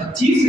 25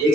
1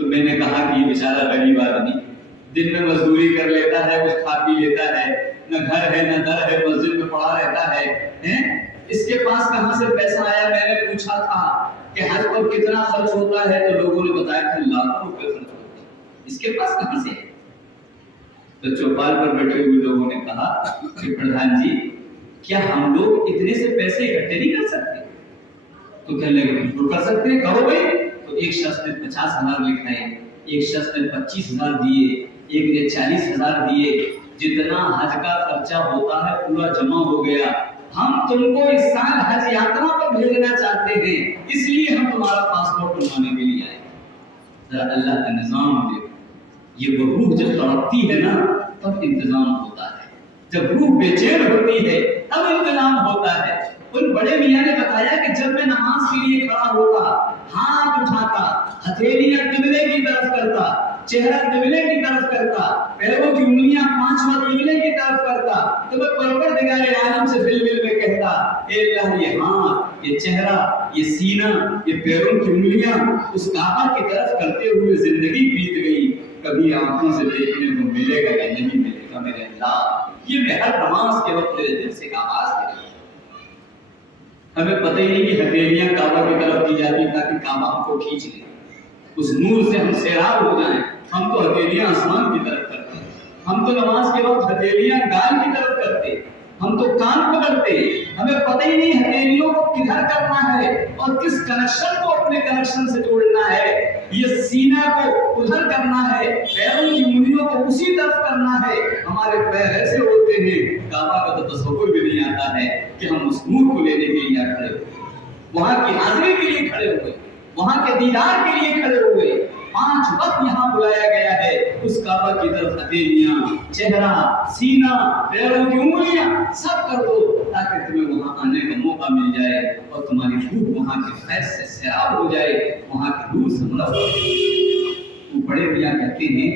تو میں نے کہا کہ یہ بیچارہ غریب آدمی دن میں مزدوری کر لیتا ہے، کچھ کھا پی لیتا ہے، نہ گھر ہے نہ در ہے، مسجد میں پڑا رہتا ہے، اس کے پاس کہاں سے پیسہ آیا؟ میں نے پوچھا تھا کہ حج پر کتنا خرچ ہوتا ہے، تو لوگوں نے بتایا کہ لاکھوں روپے خرچ ہوتے ہیں، اس کے پاس کہاں سے ہے؟ تو چوپال پر بیٹھے ہوئے لوگوں نے کہا کہ پردھان جی کیا ہم لوگ اتنے سے پیسے اکٹھے نہیں کر سکتے؟ تو کہنے لگے بالکل کر سکتے ہیں، کرو بھائی۔ تو ایک شخص نے 50,000 لکھائے، ایک شخص نے 25,000 دیے، ایک نے 40,000 دیے، جتنا حج کا خرچہ ہوتا ہے پورا جمع ہو گیا۔ ہم تم کو اس سال حج یاترا پر بھیجنا چاہتے ہیں، اس لیے ہم تمہارا پاسپورٹ بنوانے کے لیے آئے۔ ذرا اللہ کا نظام دیکھو، یہ وہ روح جب تڑپتی ہے نا تب انتظام ہوتا ہے، جب روح بے چین ہوتی ہے تب انتظام ہوتا ہے۔ ان بڑے میاں نے بتایا کہ جب میں نماز کے لیے کھڑا ہوتا، ہاتھ اٹھاتا، ہتھیلیاں قبلے کی طرف کرتا، چہرہ قبلے کی طرف کرتا، پیروں کی انگلیاں 5 وقت قبلے کی طرف کرتا، تو میں پروردگار عالم سے دل میں کہتا اے اللہ یہ ہاتھ، یہ چہرہ، یہ سینہ، یہ پیروں کی انگلیاں اس کعبہ کی طرف کرتے ہوئے زندگی بیت گئی، کبھی آنکھوں سے دیکھنے کو ملے گا یا نہیں ملے گا میرے اللہ؟ یہ میں ہر نماز کے وقت میرے دل سے ایک آواز ہے۔ ہمیں پتہ ہی نہیں کہ ہتھیلیاں کعبہ کی طرف کی جاتی تاکہ کعبہ ہم کو کھینچ لے، اس نور سے ہم سیراب ہو جائیں۔ ہم تو ہتھیلیاں آسمان کی طرف کرتے ہیں، ہم تو نماز کے وقت ہتھیلیاں گال کی طرف کرتے، ہم تو کان پکڑتے، ہمیں پتہ ہی نہیں ہتھیلیوں کو کدھر کرنا ہے اور کس کنیکشن کو اپنے کنیکشن سے جوڑنا ہے۔ یہ سینہ کو ادھر کرنا ہے، پیروں کی انگلیوں کو اسی طرف کرنا ہے۔ ہمارے پیر ایسے ہوتے ہیں کعبہ کا تو تصور بھی نہیں آتا ہے کہ ہم اس نور کو لینے کے لیے کھڑے ہوئے، وہاں کی حاضری کے لیے کھڑے ہوئے، وہاں کے دیدار کے لیے کھڑے ہوئے۔ 5 وقت یہاں بلایا گیا ہے، اس کعبہ کی طرف ہتھیلیاں، چہرہ، سینہ، پیروں کی انگلیاں سب کر دو تاکہ تمہیں وہاں آنے کا موقع مل جائے اور تمہاری روح وہاں کے فیض سے سیراب ہو جائے، وہاں کے نور سے ملو۔ وہ بڑے میاں کہتے ہیں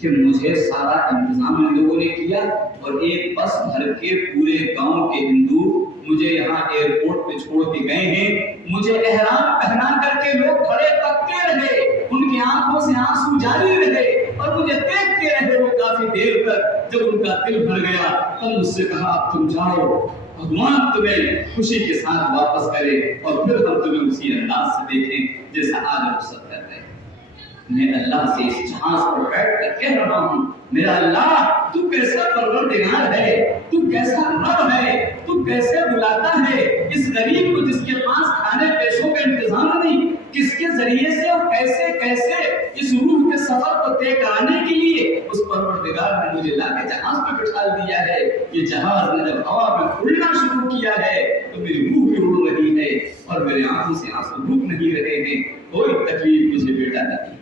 کہ مجھے سارا انتظام ان لوگوں نے کیا اور ایک بس بھر کے پورے گاؤں کے ہندو مجھے یہاں ایئرپورٹ پہ چھوڑ کے گئے ہیں۔ مجھے احرام پہنا کر کے لوگ کھڑے تکتے رہے، ان کی آنکھوں سے آنسو جاری رہے اور مجھے دیکھتے رہے وہ کافی دیر تک۔ جب ان کا دل بھر گیا تب مجھ سے کہا اب تم جاؤ، بھگوان تمہیں خوشی کے ساتھ واپس کرے اور پھر ہم تمہیں اسی انداز سے دیکھیں جیسا آج رخصت کر رہے ہیں۔ میں اللہ سے اس جہاز پر بیٹھ کر کہہ رہا ہوں میرا اللہ تو کیسا پروردگار ہے، تو کیسا رب ہے، تو کیسے بلاتا ہے اس غریب کو جس کے پاس کھانے پیشوں کا انتظام نہیں، کس کے ذریعے سے اور کیسے کیسے اس روح کے سفر کو طے کرانے کے لیے اس پروردگار نے مجھے لا کے جہاز پہ بٹھا دیا ہے۔ یہ جہاز نے جب ہوا میں اڑنا شروع کیا ہے تو میری روح بھی اڑ رہی ہے اور میرے آنکھوں سے آنسو رک نہیں رہے ہیں۔ کوئی تکلیف مجھے بیٹا نہیں،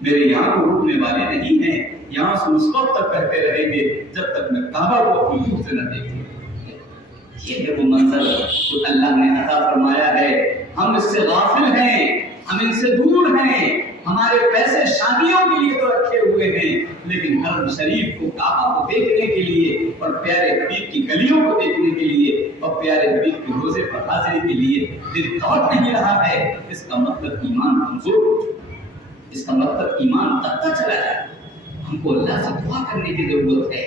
میرے یہاں کو رکنے والے نہیں ہیں، یہاں سے اس وقت تک کہتے رہیں گے جب تک میں کعبہ کو اپنی روح سے نہ دیکھوں۔ یہ ہے وہ منظر جو اللہ نے عطا فرمایا ہے۔ ہم اس سے غافل ہیں، ہم ان سے دور ہیں، ہمارے پیسے شادیوں کے لیے تو رکھے ہوئے ہیں لیکن حرم شریف کو کعبہ کو دیکھنے کے لیے اور پیارے حبیب کی گلیوں کو دیکھنے کے لیے اور پیارے حبیب کے روزے پر حاضری کے لیے دل دوڑ نہیں رہا ہے۔ اس کا مطلب ایمان کمزور ہو چکا، اس کا مطلب ایمان تبتا چلا جائے۔ ہم کو اللہ سے دعا کرنے کی ضرورت ہے۔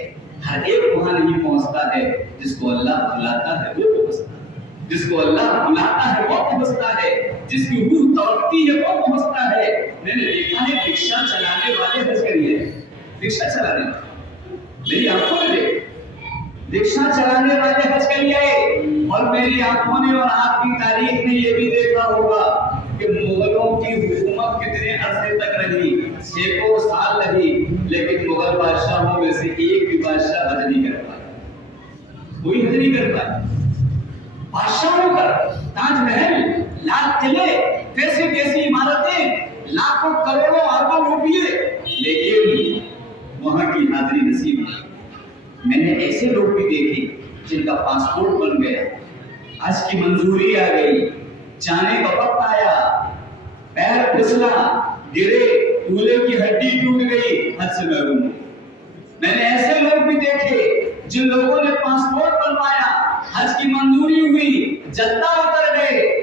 ہر ایک وہاں نہیں پہنچتا ہے، جس کو اللہ بلاتا ہے وہ پہنچتا ہے، جس کو اللہ بلاتا ہے وہ پہنچتا ہے، جس کی روح تڑپتی ہے وہ پہنچتا ہے۔ میں نے دیکھا ہے رکشا چلانے والے حج کریے، رکشا چلانے والے میری آنکھوں نے دیکھا، رکشا چلانے والے حج کریے اور میری آنکھوں نے اور آپ کی تاریخ نے یہ بھی دیکھا ہوگا کہ مغلوں کی حکومت کتنے عرصے تک رہی، سینکڑوں سال رہی، لیکن مغل بادشاہوں میں سے ایک بھی بادشاہ حج نہیں کر پایا، کوئی حج نہیں کر پایا۔ بادشاہوں کا تاج محل، لال قلعے، کیسی کیسی عمارتیں، لاکھوں کروڑوں اربوں روپیے، لیکن وہاں کی حاضری نصیب نہیں۔ میں نے ایسے لوگ بھی دیکھے جن کا پاسپورٹ بن گیا، حج کی منظوری آ گئی، جانے کا وقت آیا، پیر پھسلا، گرے، کولے کی ہڈی ٹوٹ گئی، حج سے محروم ہو۔ میں نے ایسے لوگ بھی دیکھے جن لوگوں نے پاسپورٹ بنوایا، حج کی منظوری ہوئی، جدہ اتر گئے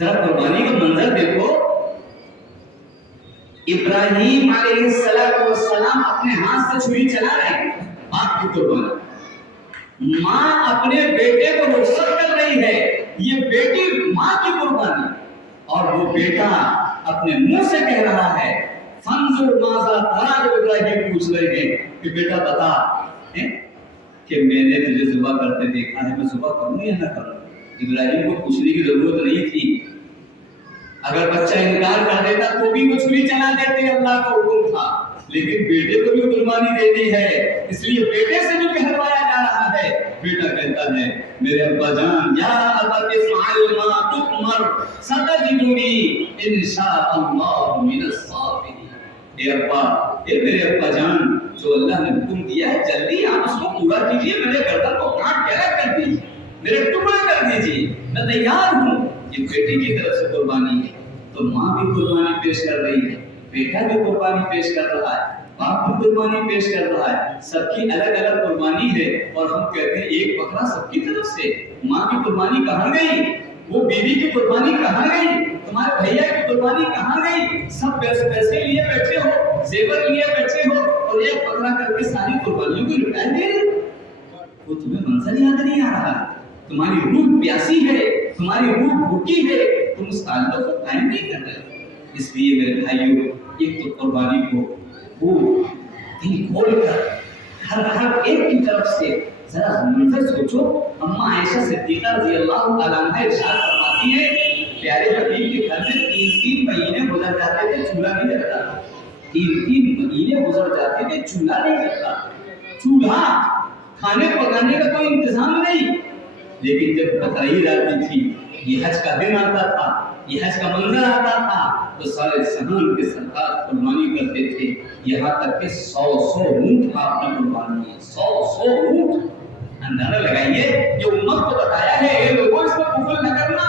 ذرا قربانی کا منظر دیکھو. ابراہیم علیہ السلام اپنے ہاتھ سے چھری چلا رہے ہیں باپ کی قربانی. ماں اپنے بیٹے کو رخصت کر رہی ہے, یہ بیٹی ماں کی قربانی, اور وہ بیٹا اپنے منہ سے کہہ رہا ہے فانظر ماذا ترى. ابراہیم پوچھ رہے ہیں کہ بیٹا بتا کہ میں نے تجھے ذبح کرتے دیکھا ہے, میں ذبح کروں یا نہ کروں. ابراہیم کو پوچھنے کی ضرورت نہیں تھی, اگر بچہ انکار کر دیتا تو بھی وہ چھری چلا دیتے, اللہ کا حکم تھا. لیکن بیٹے کو بھی قربانی دینی ہے, اس لیے بیٹے سے بھی کہلوایا جا رہا ہے. بیٹا کہتا ہے میرے ابا جان یا ابت افعل ما تؤمر ستجدنی ان شاء اللہ من الصابرین. اے ابا, اے میرے ابا جان, جو اللہ نے حکم دیا ہے جلدی آپ اس کو پورا کیجیے, میرے گردن کو کاٹ کے الگ کر دیجیے, میرے ٹکڑے کر دیجیے, میں تیار ہوں. یہ بیٹے کی طرف سے قربانی ہے, تو ماں بھی قربانی پیش کر رہی ہے, بیٹا بھی قربانی پیش کر رہا ہے, باپ بھی قربانی پیش کر رہا ہے. سب کی الگ الگ قربانی ہے, اور ہم کہتے ہیں ایک بکرا سب کی طرف سے. ماں کی قربانی کہاں گئی, وہ بیوی کی قربانی کہاں گئی, تمہارے بھیا کی قربانی کہاں گئی؟ سب پیسے لیے بیٹھے ہو, زیور لیے بیٹھے ہو, اور ایک پکڑا کر کے ساری قربانیوں کو لٹا دے رہے. وہ تمہیں منظر یاد نہیں آ رہا, تمہاری روح پیاسی ہے, تمہاری روح بھوکی ہے, تم اس تعلق کو قائم نہیں کر رہے. اس لیے میرے بھائیوں, ایک تو قربانی کو وہ دل کھول کر ہر ایک کی طرف سے ذرا منظر سوچو. اما عائشہ صدیقہ رضی اللہ تعالیٰ عنہ ارشاد فرماتی ہے پیارے حبیب کے گھر میں 3 مہینے گزر جاتے تھے, چولہا نہیں جلتا. 3 مہینے گزر جاتے تھے, چولہا نہیں جلتا. چولہا کھانے پکانے کا کوئی انتظام نہیں. لیکن جب بقرعید آتی تھی, یہ حج کا دن آتا تھا, یہ حج کا منظر آتا تھا, تو سارے سہان کے سرکار قربانی کرتے تھے. یہاں تک کہ 100 اونٹ آپ نے قربانی کی. 100 اونٹ. اندازہ لگائیے, یہ امت کو بتایا ہے اے لوگوں اس میں کفر نہ کرنا,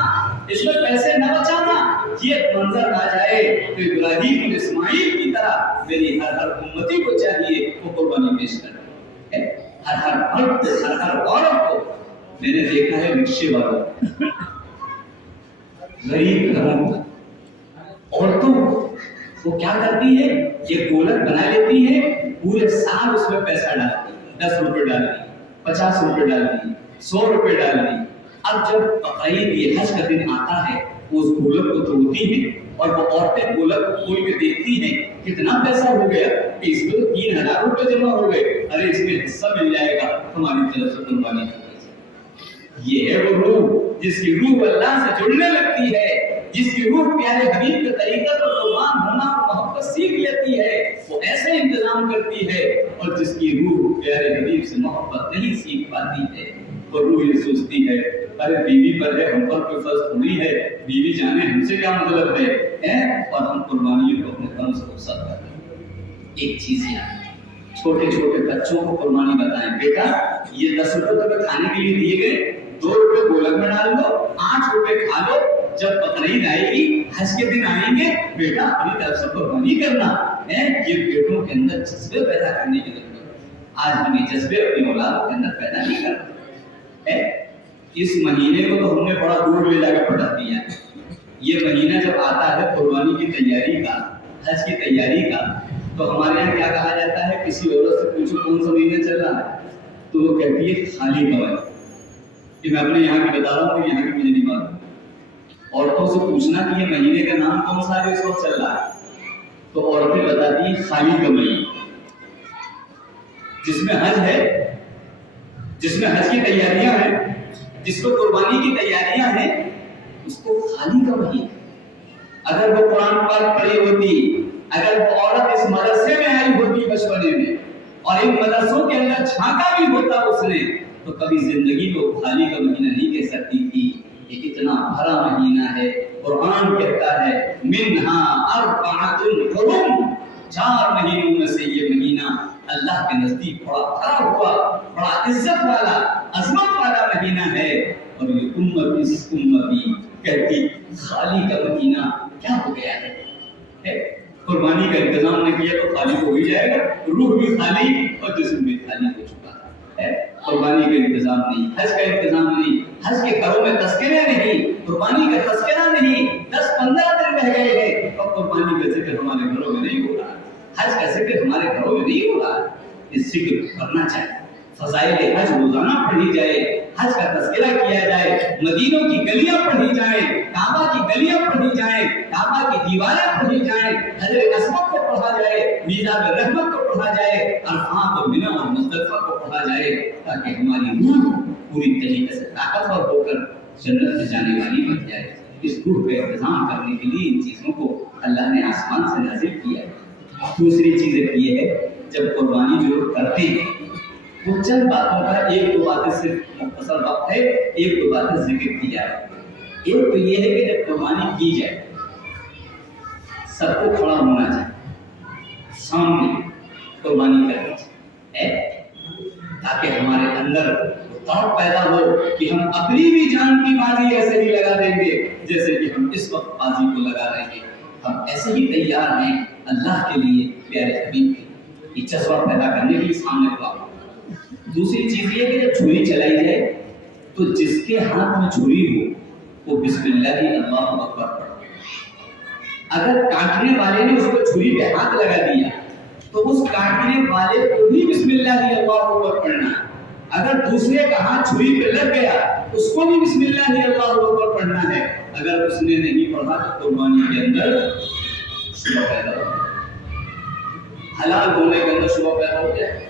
اس میں پیسے نہ بچانا. یہ منظر آ جائے تو ابراہیم اور اسماعیل کی طرح میری ہر امتی کو چاہیے وہ قربانی پیش کرے. ہر مرد, ہر عورت کو. میں نے دیکھا ہے رکشے والوں, غریب گھروں عورتوں, وہ کیا کرتی ہے, یہ گولک بنا لیتی ہے, پورے سال اس میں پیسہ ڈالتی, 10 روپے ڈالتی, 50 روپے ڈالتی, 100 روپے ڈالتی. اب جب بقرعید یہ حج کا دن آتا ہے, اس گولک کو توڑتی ہیں, اور وہ عورتیں گولک کو کھول کے دیکھتی ہیں کتنا پیسہ ہو گیا, کہ اس میں تو 3000 روپے جمع ہو گئے, ارے اس میں حصہ مل جائے گا ہماری طرف سے قربانی. یہ ہے وہ روح جس کی روح اللہ سے جڑنے لگتی ہے, جس کی روح پیارے حبیب کے طریقے پر قربان ہونا اور محبت سیکھ لیتی ہے, وہ ایسے انتظام کرتی ہے. اور جس کی روح پیارے حبیب سے محبت نہیں سیکھ پاتی ہے, وہ روح یہ سوچتی ہے ارے بیوی پر ہے, ہم پر کوئی فرض تھوڑی ہے, بیوی جانے ہم سے کیا مطلب ہے, اور ہم قربانیوں کو اپنے کم سے رخصت کرتے ہیں. ایک چیز یاد, چھوٹے چھوٹے بچوں کو قربانی بتائیں, بیٹا یہ 10 روپے تمہیں کھانے کے لیے دیے گئے, 2 روپے گولک میں ڈال دو, 8 روپے کھا لو, جب بقرعید آئے گی, حج کے دن آئیں گے, بیٹا اپنی طرف سے قربانی کرنا ہے. یہ بیٹوں کے اندر جذبے پیدا کرنے کی ضرورت ہے. آج ہم یہ جذبے اپنی اولادوں کے اندر پیدا نہیں کرتے. اس مہینے کو تو ہم نے بڑا دور لے جا کے پڑھا دیا. یہ مہینہ جب آتا ہے قربانی کی تیاری کا, حج کی تیاری کا, تو ہمارے یہاں کیا کہا جاتا ہے, کسی عورت سے پوچھو کون سا مہینہ چل رہا ہے, تو وہ کہتی ہے خالی کمر. کہ میں اپنے یہاں کی بتا رہا ہوں, یہاں کی مجھے نہیں معلوم. عورتوں سے پوچھنا کہ یہ مہینے کا نام کون سا ہے اس وقت چل رہا ہے, تو عورتیں بتاتی ہیں خالی کا مہینہ. جس میں حج ہے, جس میں حج کی تیاریاں ہیں, جس کو قربانی کی تیاریاں ہیں, اس کو خالی کا مہینہ. اگر وہ قرآن پاک پڑھی ہوتی, اگر وہ عورت اس مدرسے میں آئی ہوتی بچپنے میں, اور ان مدرسوں کے اندر جھانکا بھی ہوتا اس نے, تو کبھی زندگی کو خالی کا مہینہ نہیں کہہ سکتی تھی. یہ اتنا بھرا مہینہ ہے. قرآن کہتا ہے منہا اربعۃ حرم, 4 مہینوں میں سے یہ مہینہ اللہ کے نزدیک بڑا بھرا ہوا, بڑا عزت والا, عظمت والا مہینہ ہے. اور یہ امتی کہتی خالی کا مہینہ کیا ہو گیا ہے. قربانی کا انتظام نہ کیا تو خالی ہو ہی جائے گا, روح بھی خالی اور جسم بھی خالی ہو چکا ہے. قربانی کا انتظام نہیں, حج کا انتظام نہیں, حج کے گھروں میں تذکرے نہیں، قربانی کا تذکرہ نہیں، 10-15 دن رہ گئے ہیں اور قربانی کا ذکر ہمارے گھروں میں نہیں ہو رہا، حج کا ذکر ہمارے گھروں میں نہیں ہو رہا۔ اس ذکر کرنا چاہیے، فضائل حج روزانہ پڑھی جائے، حج کا تذکرہ کیا جائے، مدینوں کی گلیاں پڑھی جائیں، کعبہ کی گلیاں پڑھی جائیں، کعبہ کی دیواریں پڑھی جائیں، حجر اسود کو پڑھا جائے، میزاب رحمت کو پڑھا جائے، عرفات اور منی اور مزدلفہ کو پڑھا جائے، تاکہ ہماری روح پوری طریقے سے طاقتور ہو کر جنت میں جانے والی بن جائے۔ اس روح کا انتظام کرنے کے لیے ان چیزوں کو اللہ نے آسمان سے نازل کیا ہے۔ دوسری چیز یہ ہے، جب قربانی جو کرتے ہیں وہ چند باتوں کا ایک دو باتیں صرف مختصر وقت ہے، ایک دو باتیں ذکر کی جائے۔ ایک تو یہ ہے کہ جب قربانی کی جائے سب کو کھڑا ہونا چاہیے، سامنے قربانی کرنی چاہیے، تاکہ ہمارے اندر تڑپ پیدا ہو کہ ہم اپنی بھی جان کی بازی ایسے ہی لگا دیں گے جیسے کہ ہم اس وقت بازی کو لگا رہے ہیں، ہم ایسے ہی تیار ہیں اللہ کے لیے، پیارے حبیب کے لیے، یہ جذبہ پیدا کرنے کے لیے سامنے کھڑا ہو۔ دوسری چیز یہ کہ جب چھری چلائی جائے تو جس کے ہاتھ میں چھری ہو وہ بسم اللہ اللہ اکبر پڑھے۔ اگر کاٹنے والے نے اس کو چھری پہ ہاتھ لگا دیا تو اس کاٹنے والے کو بھی بسم اللہ اللہ اکبر پڑھنا ہے۔ اگر دوسرے کا ہاتھ چھری پہ لگ گیا اس کو بھی بسم اللہ اللہ اکبر پڑھنا ہے۔ اگر اس نے نہیں پڑھا تو قربانی کے اندر شبہ پیدا ہو جائے، حلال ہونے کے اندر شبہ پیدا ہو جائے۔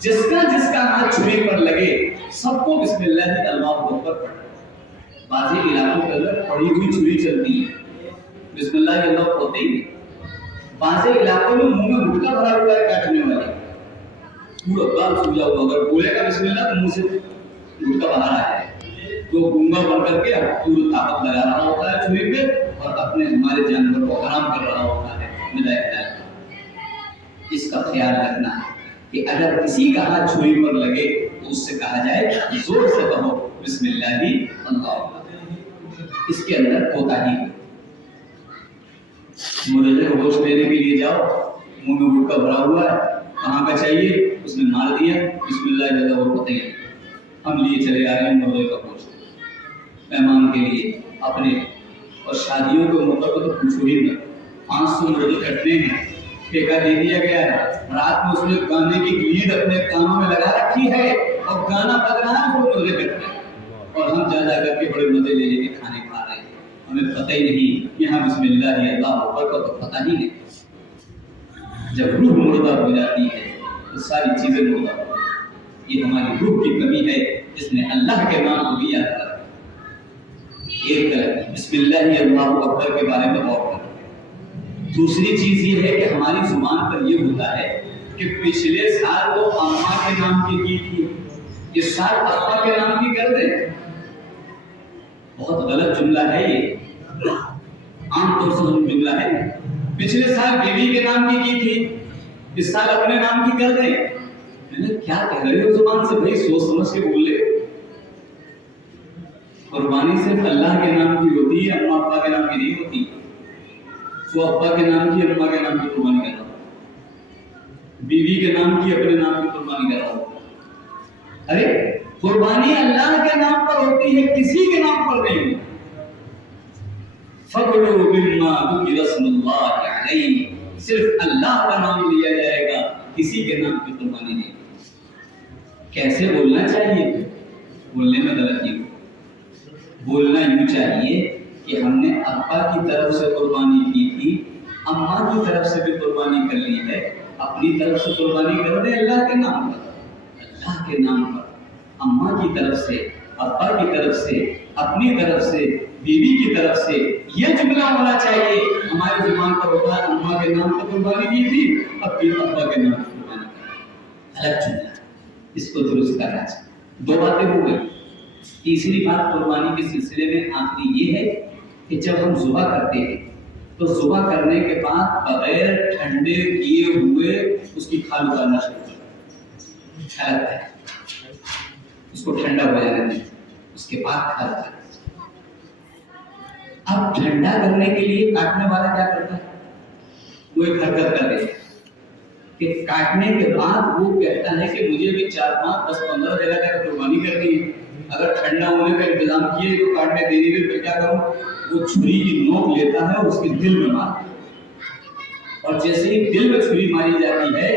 جس کا ہاتھ چھری پر لگے سب کو بسم اللہ اللہ اکبر پڑھنا۔ بعضی علاقوں کے اندر پڑی ہوئی چھری چلتی ہے، بسم اللہ اللہ ہوتے ہی نہیں۔ بعضی علاقوں میں منہ میں گٹکا بھرا ہوا ہے کاٹنے والے، پورا گال سوجا ہوا، اگر بولے گا بسم اللہ تو منہ سے گٹکا باہر آ جائے، تو گونگا بن کر کے پوری طاقت لگا رہا ہوتا ہے چھری پہ اور اپنے ہمارے جانور کو حرام کر رہا ہوتا ہے۔ اس کا خیال رکھنا ہے کہ اگر کسی کا ہاتھ چھری پر لگے تو اس سے کہا جائے زور سے کہو بسم اللہ اللہ، اس کے اندر کوتاہی ہو۔ مرغے کو گوشت لینے کے لیے جاؤ، منہ میں گٹکا بھرا ہوا ہے، کہاں کا چاہیے، اس نے مار دیا بسم اللہ اللہ وہ پتہ ہی نہیں، ہم لیے چلے آ رہے ہیں مرغے کا گوشت مہمان کے لیے اپنے، اور شادیوں کے موقع پر تو پوچھو ہی نہ، 500 مرغے کٹنے ہیں، ٹھیکہ دے دیا گیا ہے، رات میں اس نے گانے کی گلید اپنے کانوں میں لگا رکھی ہے اور گانا بج رہا ہے، وہ مرغے کٹ رہے ہیں اور ہم جا کر کے بڑے مزے لے کے کھانے کھا رہے ہیں، ہمیں پتہ ہی نہیں یہاں بسم اللہ اللہ اکبر کا تو پتہ ہی نہیں۔ جب روح مردہ ہو جاتی ہے تو ساری چیزیں مردہ ہو جاتی ہیں، یہ ہماری روح کی کمی ہے جس نے اللہ کے نام کو بھی یاد رکھا۔ ایک بسم اللہ اللہ اکبر کے بارے میں غور کریں۔ دوسری چیز یہ ہے کہ ہماری زبان پر یہ ہوتا ہے کہ پچھلے سال وہ اماں کے نام کی تھی، اس سال ابا کے نام کی کر دیں، بہت غلط جملہ ہے یہ، عام طور سے جملہ ہے، پچھلے سال بیوی کے نام کی تھی، اس سال اپنے نام کی کر دیں۔ میں نے کیا کہہ رہے ہو زبان سے، بھائی سوچ سمجھ کے بول لے۔ قربانی صرف اللہ کے نام کی ہوتی ہے، اماں ابا کے نام کی نہیں ہوتی۔ تو ابا کے نام کی اماں کے نام کی قربانی کر رہا ہوں، بیوی کے نام کی اپنے نام کی قربانی کر رہا ہوں۔ ارے قربانی اللہ کے نام پر ہوتی ہے، کسی کے نام پر نہیں۔ فَكُلُوا مِمَّا ذُكِرَ اسْمُ اللَّهِ عَلَيْهِ، صرف اللہ کا نام لیا جائے گا، کسی کے نام کی قربانی نہیں۔ کیسے بولنا چاہیے؟ بولنے میں غلطی ہو، بولنا یوں چاہیے کہ ہم نے ابا کی طرف سے قربانی کی تھی، اماں کی طرف سے بھی قربانی کر لی ہے، اپنی طرف سے قربانی کر دیں اللہ کے نام پر، اللہ کے نام پر، اماں کی طرف سے، ابا کی طرف سے، اپنی طرف سے، بیوی کی طرف سے، یہ جملہ ہونا چاہیے۔ ہماری زبان پر ہوتا ہے اماں کے نام پر قربانی کی تھی، اب پھر ابا کے نام پر قربانی کی، غلط جملہ، اس کو درست کرنا چاہیے۔ دو باتیں ہو گئی۔ تیسری بات قربانی کے سلسلے میں آخری یہ ہے کہ جب ہم ذبح کرتے ہیں تو ذبح کرنے کے بعد بغیر ٹھنڈے کیے ہوئے اس کی کھال اتارنا شروع کرتے ہیں، اس کو ٹھنڈا ہو جانے دیں، اس کے بعد کھال اتارنا۔ اب ٹھنڈا کرنے کے لیے کاٹنے والا کیا کرتا ہے؟ وہ ایک حرکت کر دیتا ہے کہ کاٹنے کے بعد وہ کہتا ہے کہ مجھے بھی 4 5 10 15 جگہ تک قربانی کرنی ہے، اگر ٹھنڈا ہونے کا انتظام کیے تو کاٹنے دینے کے لیے کیا کروں؟ وہ چھری کی نوک لیتا ہے اور اس کے دل میں مارتا ہے، اور جیسے ہی دل میں چھری ماری جاتی ہے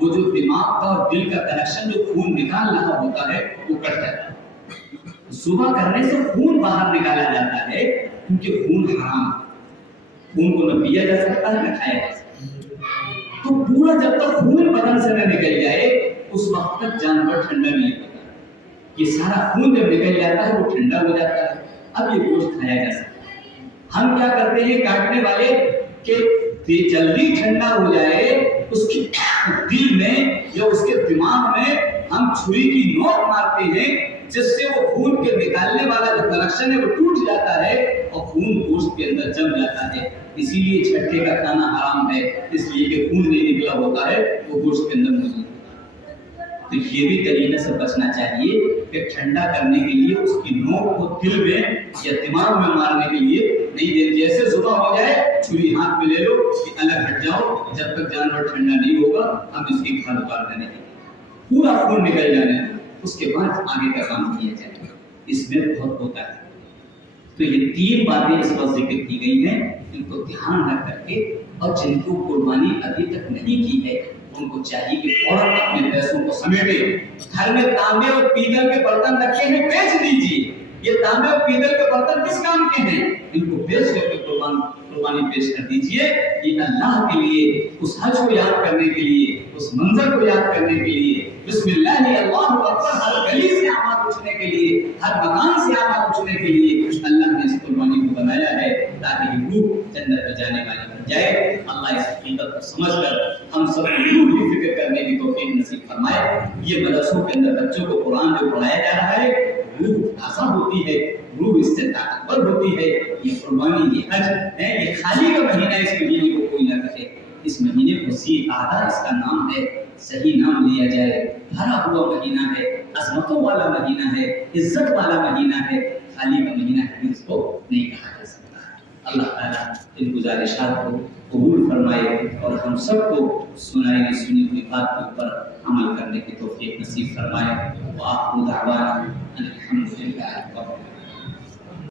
وہ جو دماغ کا اور دل کا کنیکشن جو خون نکال رہا ہوتا ہے وہ کٹ جاتا ہے۔ صبح کرنے سے خون باہر نکالا جاتا ہے کیونکہ خون حرام ہے، خون کو نہ پیا جا سکتا ہے نہ کھایا جا سکتا۔ تو پورا جب تک خون بدن سے نہ نکل جائے اس وقت تک جانور ٹھنڈا نہیں ہوتا۔ یہ سارا خون جب نکل جاتا ہے وہ ٹھنڈا ہو جاتا ہے، اب یہ گوشت کھایا جا سکتا ہے۔ ہم کیا کرتے ہیں کاٹنے والے کہ جلدی ٹھنڈا ہو جائے اس کے دل میں یا اس کے دماغ میں ہم چھری کی نوک مارتے ہیں، جس سے وہ خون کے نکالنے والا جو کنیکشن ہے وہ ٹوٹ جاتا ہے اور خون گوشت کے اندر جم جاتا ہے۔ اسی لیے چھٹے کا کھانا حرام ہے، اس لیے کہ خون نہیں نکلا ہوتا ہے وہ گوشت کے اندر موجود ہوتا ہے۔ تو یہ بھی طریقے سے بچنا چاہیے کہ ٹھنڈا کرنے کے لیے اس کی نوک کو دل میں یا دماغ میں مارنے کے لیے نہیں دیتے۔ جیسے صبح ہو جائے چھری ہاتھ میں لے لو کہ الگ ہٹ جاؤ، جب تک جانور ٹھنڈا نہیں ہوگا ہم اس کی کھال اتار دینے دیں، پورا خون نکل جانے اس کے بعد آگے کا کام کیا جائے۔ اس میں بہت ہوتا ہے۔ تو یہ 3 باتیں اس وقت ذکر کی گئی ہیں، ان کو دھیان رکھ کر کے، اور جن کو قربانی ابھی تک نہیں کی ہے ان کو چاہیے کہ فوراً اپنے پیسوں کو سمیٹے، گھر میں تانبے اور پیتل کے برتن رکھے ہیں بیچ دیجیے۔ یہ تانبے اور پیتل کے برتن کس کام کے ہیں؟ ان کو بیچ کر کے قربانی پیش کر دیجیے۔ یہ اللہ کے لیے، اس حج کو یاد کرنے کے لیے، اس منظر کو یاد کرنے کے لیے، بسم اللہ اللہ اکبر ہر گلی سے آواز اٹھنے کے لیے، ہر مکان سے آواز اٹھنے کے لیے اللہ نے اس قربانی کو بنایا ہے تاکہ یہ روح جنت میں جانے والی بن جائے۔ اللہ اس حقیقت کو سمجھ کر ہم سب کو روح کی فکر کرنے کی توفیق نصیب فرمائے۔ یہ مدرسوں کے اندر بچوں کو قرآن جو پڑھایا جا رہا ہے روح تازہ ہوتی ہے، روح اس سے طاقتور ہوتی ہے۔ یہ قربانی، یہ حج ہے، یہ خالی کا مہینہ، اس مہینے کو کوئی نہ کہے، اس مہینے کو ذی القعدہ اس کا نام ہے، صحیح نام لیا جائے۔ بھرا ہوا مہینہ ہے، عظمتوں والا مہینہ ہے، عزت والا مہینہ ہے، خالی کا مہینہ ہے، اس کو نہیں کہا جا سکتا۔ اللہ تعالیٰ ان گزارشات کو قبول فرمائے اور ہم سب کو سنائی سنی ہوئی بات کے اوپر عمل کرنے کی توفیق نصیب فرمائے۔ وآخر دعوانا ان الحمد للہ رب العالمین۔